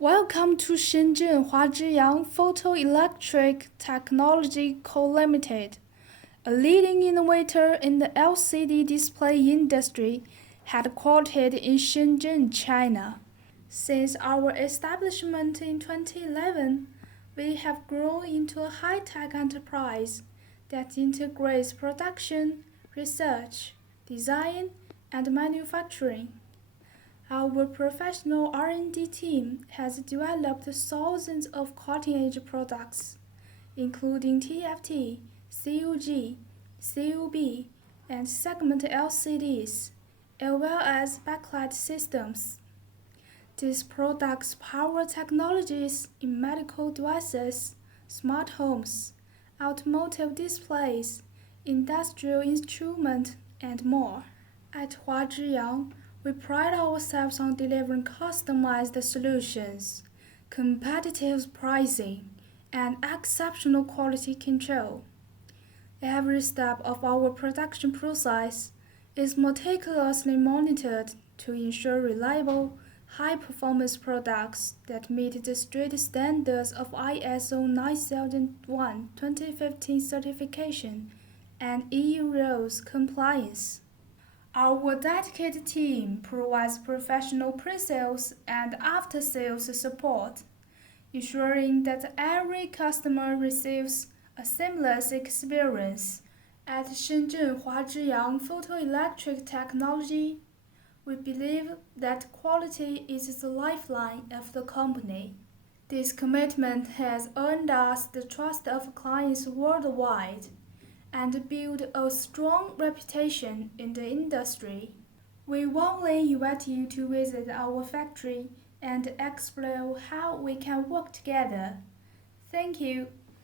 Welcome to Shenzhen HZY Photoelectric Technology Co. Limited, a leading innovator in the LCD display industry, headquartered in Shenzhen, China. Since our establishment in 2011, we have grown into a high-tech enterprise that integrates production, research, design, and manufacturing. Our professional R&D team has developed thousands of cutting-edge products, including TFT, CUG, CUB, and segment LCDs, as well as backlight systems. These products power technologies in medical devices, smart homes, automotive displays, industrial instruments, and more. At HZY, we pride ourselves on delivering customized solutions, competitive pricing, and exceptional quality control. Every step of our production process is meticulously monitored to ensure reliable, high-performance products that meet the strict standards of ISO 9001:2015 certification and EU RoHS compliance. Our dedicated team provides professional pre-sales and after-sales support, ensuring that every customer receives a seamless experience. At Shenzhen HZY Photoelectric Technology, we believe that quality is the lifeline of the company. This commitment has earned us the trust of clients worldwide and build a strong reputation in the industry. We warmly invite you to visit our factory and explore how we can work together. Thank you.